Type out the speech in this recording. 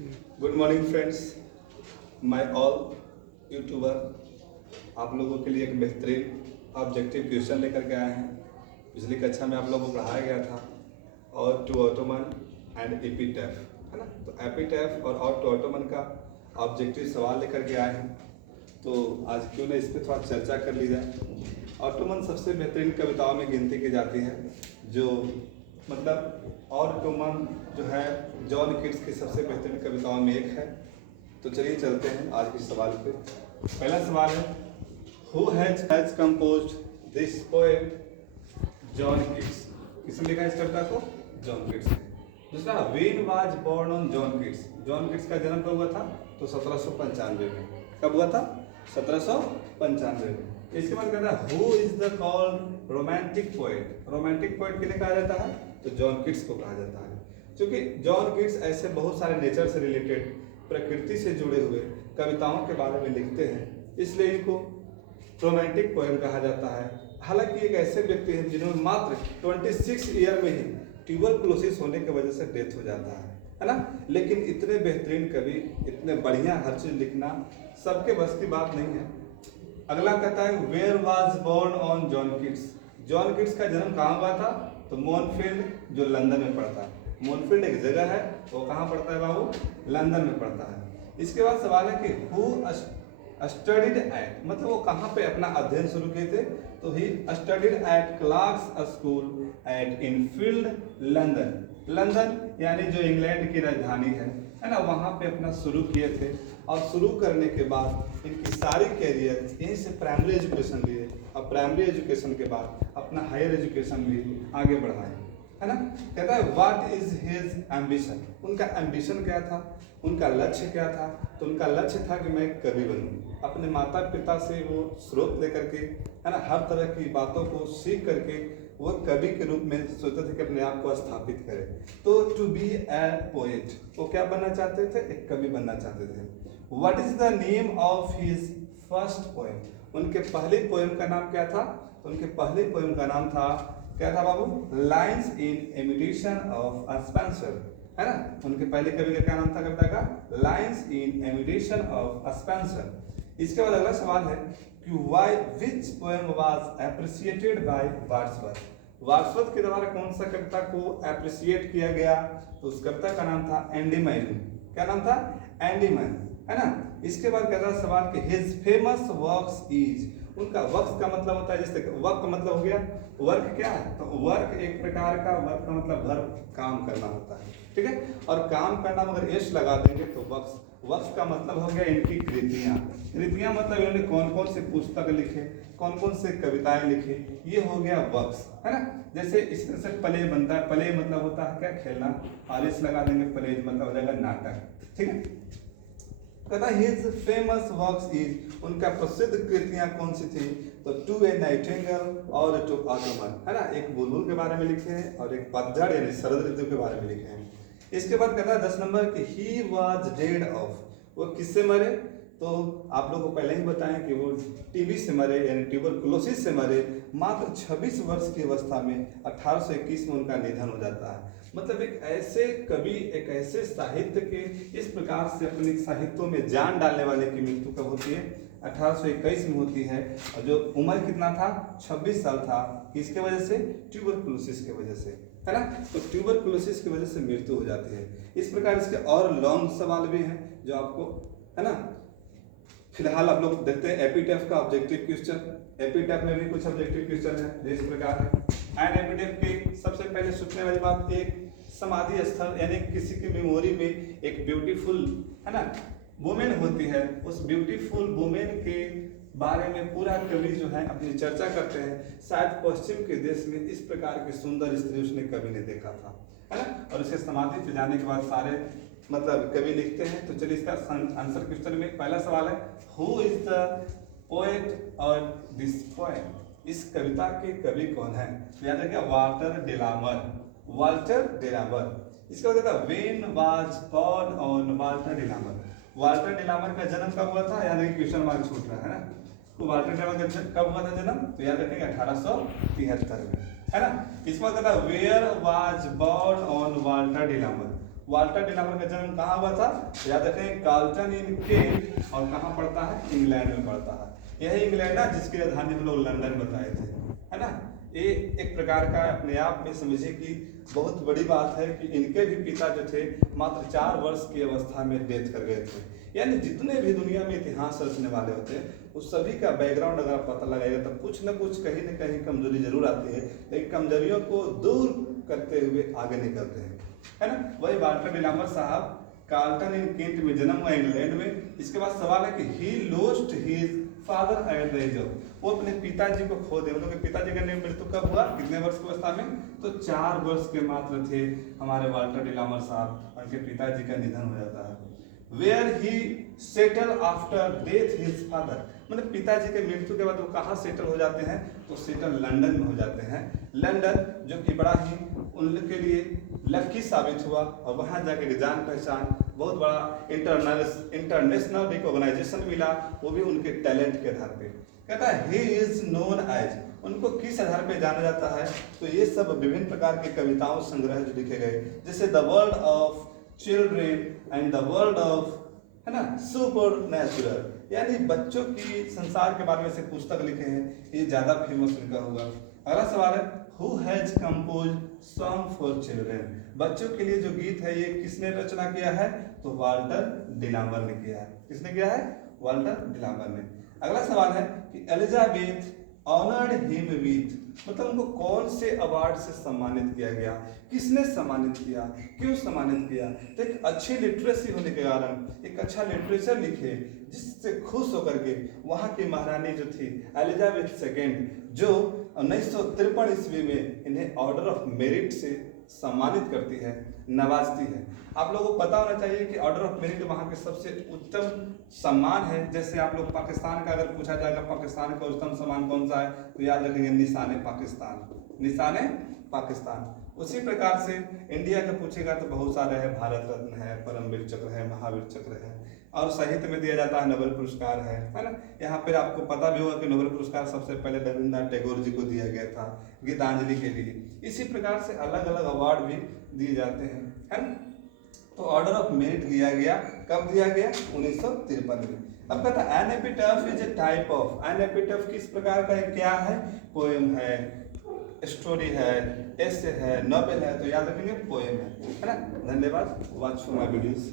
Good morning friends, my all YouTuber. आप लोगों के लिए एक बेहतरीन ऑब्जेक्टिव क्वेश्चन लेकर के आए हैं। पिछली कक्षा में आप लोगों को पढ़ाया गया था और टू ऑटोमन एंड एपीटैफ, है ना। तो एपीटैफ और टू ऑटोमन का ऑब्जेक्टिव सवाल लेकर के आए हैं। तो आज क्यों ना इस पर थोड़ा चर्चा कर ली जाए। ऑटोमन सबसे बेहतरीन कविताओं में गिनती की जाती है, जो मतलब ऑटोमन जो है जॉन किट्स की सबसे बेहतरीन कविताओं में एक है। तो चलिए चलते हैं आज के सवाल पे। पहला सवाल है, who has composed this poem? John Keats. किसने लिखा इस कविता को? जॉन किट्स ने। दूसरा, when was born on John Keats? John Keats का जन्म कब हुआ था? तो 1795 में। कब हुआ था? 1795 में। इसके बाद कहता है, who is the called romantic poet? Romantic poet किन्हें कहा जाता है? तो जॉन किट्स को कहा जाता है। क्योंकि जॉन किट्स ऐसे बहुत सारे नेचर से रिलेटेड, प्रकृति से जुड़े हुए कविताओं के बारे में लिखते हैं, इसलिए इनको रोमांटिक पोएम कहा जाता है। हालांकि एक ऐसे व्यक्ति हैं जिन्होंने मात्र 26 ईयर में ही ट्यूबरकुलोसिस होने की वजह से डेथ हो जाता है ना। लेकिन इतने बेहतरीन कवि, इतने बढ़िया हर चीज लिखना सबके बस की बात नहीं है। अगला कहता है, where was born on John Keats? John Keats का जन्म कहाँ हुआ था? तो मोनफील्ड, जो लंदन में पड़ता है। मोनफील्ड एक जगह है, वो कहाँ पड़ता है बाबू? लंदन में पड़ता है। इसके बाद सवाल है कि हु स्टडीड एट, मतलब वो कहाँ पे अपना अध्ययन शुरू किए थे? तो he studied at Clarks school eight Enfield, London. London यानी जो इंग्लैंड की राजधानी है ना, वहाँ पे अपना शुरू किए थे। और शुरू करने के बाद इनकी सारी कैरियर यहीं से प्राइमरी एजुकेशन लिए, और प्राइमरी एजुकेशन के बाद अपना हायर एजुकेशन भी आगे बढ़ाए, है ना। कहता है, व्हाट इज हिज एम्बिशन? उनका एम्बिशन क्या था, उनका लक्ष्य क्या था? तो उनका लक्ष्य था कि मैं कवि बनूं। अपने माता पिता से वो स्रोत लेकर के, है ना, हर तरह की बातों को सीख करके वो कवि के रूप में सोचते थे कि अपने आप को स्थापित करें। तो टू बी ए पोएट, वो क्या बनना चाहते थे? एक कवि बनना चाहते थे। What is the name of his first poem? उनके पहले पोएम का नाम क्या था? उनके पहले पोएम का नाम था, क्या था बाबू? Lines in imitation of Spenser, है ना। उनके पहले कवि का क्या नाम था कविता का? Lines in imitation of Spencer. इसके बाद अगला सवाल है कि why which poem was appreciated by Wordsworth? Wordsworth के द्वारा कौन सा कविता को एप्रिशिएट किया गया? तो उस कविता का नाम था एंडीमैन। क्या नाम था? एंडीमैन, है ना। इसके बाद कहता है सवाल कि हिज फेमस वर्क्स इज, उनका वर्क्स का मतलब होता है, जैसे वर्क का मतलब हो गया वर्क, क्या है? तो वर्क एक प्रकार का, वर्क का मतलब वर्क, काम करना होता है, ठीक है। और काम करना मगर यश लगा देंगे तो वर्क्स, वर्क्स का मतलब हो गया इनकी कृतियां। कृतियां मतलब इन्होंने कौन कौन से पुस्तक लिखे, कौन कौन से कविताएं लिखे, ये हो गया वर्क्स, है ना। जैसे इस तरह से प्ले बनता है। प्ले मतलब होता है क्या? खेलना। और यश लगा देंगे, प्ले मतलब हो जाएगा नाटक, ठीक है। कहता हिज फेमस वर्क्स इज, उनका प्रसिद्ध कृतियां कौन सी थी? तो टू ए नाइटिंगेल और टू ऑटोमन, है ना। एक बुलबुल के बारे में लिखे हैं और एक पतझड़ यानी शरद ऋतु के बारे में लिखे हैं। इसके बाद कहता है 10 नंबर कि ही वाज डेड ऑफ, वो किससे मरे? तो आप लोग को पहले ही बताएं कि वो टीबी से मरे, यानी ट्यूबरकुलोसिस से मरे। मात्र 26 वर्ष की अवस्था में 1821 में उनका निधन हो जाता है। मतलब एक ऐसे कवि, एक ऐसे साहित्य के इस प्रकार से अपने साहित्यों में जान डालने वाले की मृत्यु कब होती है? 1821 में होती है। और जो उम्र कितना था? 26 साल था। किसके वजह से? ट्यूबरकुलोसिस की वजह से, है ना। तो ट्यूबरकुलोसिस की वजह से मृत्यु हो जाती है। इस प्रकार इसके और लॉन्ग सवाल भी हैं जो आपको, है ना। फिलहाल आप लोग देखते हैं एपीटैफ का ऑब्जेक्टिव क्वेश्चन। एपीटैफ में भी कुछ ऑब्जेक्टिव क्वेश्चन है जिस प्रकार है। एंड एपीटैफ की सबसे पहले सोचने वाली बात, एक समाधि स्थल यानी किसी की मेमोरी में एक ब्यूटीफुल, है ना, वुमेन होती है। उस ब्यूटीफुल वुमेन के बारे में पूरा कवि जो है अपनी चर्चा करते हैं। शायद पश्चिम के देश में इस प्रकार की सुंदर स्त्री उसने कभी नहीं देखा था, है ना। और उसके समाधि पे जाने के बाद सारे मतलब कवि लिखते हैं। तो चलिए इसका आंसर क्वेश्चन में पहला सवाल है, हु इज द पोएट और दिस पोएम? इस कविता के कवि कौन है? तो याद रखिए वाल्टर डेलामर, वाल्टर डेलामर। इसका मतलब है when was born on Walter de la Mare? Walter de la Mare का जन्म कब हुआ था? याद रखिए क्वेश्चन मार्क छूट रहा है ना। तो वाल्टर डेलामर का कब हुआ था जन्म? तो याद रखिएगा 1873 में, है ना। इसका मतलब where was born on Walter de la Mare? Walter de la Mare का जन्म कहाँ हुआ था? याद रखें, कार्लटन इन केंट, और कहाँ पड़ता है? इंग्लैंड में पड़ता है। यही इंग्लैंड है जिसकी राजधानी हम लोग लंदन बताए थे, है ना। ये एक प्रकार का अपने आप में समझिए कि बहुत बड़ी बात है कि इनके भी पिता जो थे मात्र 4 वर्ष की अवस्था में डेथ कर गए थे। यानी जितने भी दुनिया में इतिहास रचने वाले होते हैं उस सभी का बैकग्राउंड अगर आप पता लगाएगा तो कुछ न कुछ कहीं न कहीं कमजोरी जरूर आती है, लेकिन कमजोरियों को दूर करते हुए आगे निकलते हैं, है ना। वही वाल्टर डिलामर साहब कार्लटन इन केंट में जन्म हुआ इंग्लैंड में। इसके बाद सवाल है कि he lost his father at the age of, वो अपने पिताजी को खो दे, मतलब पिताजी का मृत्यु कब हुआ? कितने वर्ष की अवस्था में? तो 4 वर्ष के मात्र थे हमारे वाल्टर डिलामर साहब, उनके पिताजी का निधन हो जाता है। Where he settle after death his father, मतलब पिताजी के मृत्यु के बाद वो कहाँ सेटल हो जाते हैं? तो सेटल लंदन में हो जाते हैं। लंदन जो कि बड़ा ही उनके लिए लकी साबित हुआ, और वहाँ जाके जान पहचान बहुत बड़ा इंटरनेशनल रिकॉग्नाइजेशन मिला, वो भी उनके टैलेंट के आधार पे। कहता है ही इज नोन एज, उनको किस आधार पे जाना जाता है? तो ये सब विभिन्न प्रकार के कविताओं संग्रह जो लिखे गए, जैसे the world of children and the world of, है ना, सुपर नेचुरल, यानी बच्चों की संसार के बारे में से पुस्तक लिखे हैं, ये ज्यादा फेमस उनका हुआ। अगला सवाल है who has compose song for children, बच्चों के लिए जो गीत है ये किसने रचना किया है? तो वाल्टर डिलामर ने किया है। किसने किया है? वाल्टर डिलामर ने। अगला सवाल है कि एलिजाबेथ ऑनर्ड हिम विथ, मतलब उनको कौन से अवार्ड से सम्मानित किया गया? किसने सम्मानित किया? क्यों सम्मानित किया? तो एक अच्छी लिटरेसी होने के कारण एक अच्छा लिटरेचर लिखे, जिससे खुश होकर के वहाँ की महारानी जो थी एलिजाबेथ सेकेंड, जो 1953 ईस्वी में इन्हें ऑर्डर ऑफ मेरिट से सम्मानित करती है, नवाजती है। आप लोगों को पता होना चाहिए कि ऑर्डर ऑफ मेरिट वहाँ के सबसे उत्तम सम्मान है। जैसे आप लोग पाकिस्तान का अगर पूछा जाएगा पाकिस्तान का उत्तम सम्मान कौन सा है, तो याद रखेंगे निशान पाकिस्तान, निशान पाकिस्तान। उसी प्रकार से इंडिया का पूछेगा तो बहुत सारे हैं, भारत रत्न है, परमवीर चक्र है, महावीर चक्र है, और साहित्य में दिया जाता है नोबेल पुरस्कार है ना। यहाँ पर आपको पता भी होगा कि नोबेल पुरस्कार सबसे पहले रविन्द्रनाथ टैगोर जी को दिया गया था गीतांजलि के लिए। इसी प्रकार से अलग अलग अवार्ड भी दिए जाते हैं, है ना। तो ऑर्डर ऑफ मेरिट दिया गया, कब दिया गया? 1953 में। अब कहता है an epitaph is a type of, an epitaph किस प्रकार का है? क्या है? पोएम है, स्टोरी है, एसे है, नॉवेल है, तो याद रखेंगे पोएम है ना। धन्यवाद, वॉच फॉर माय वीडियोस।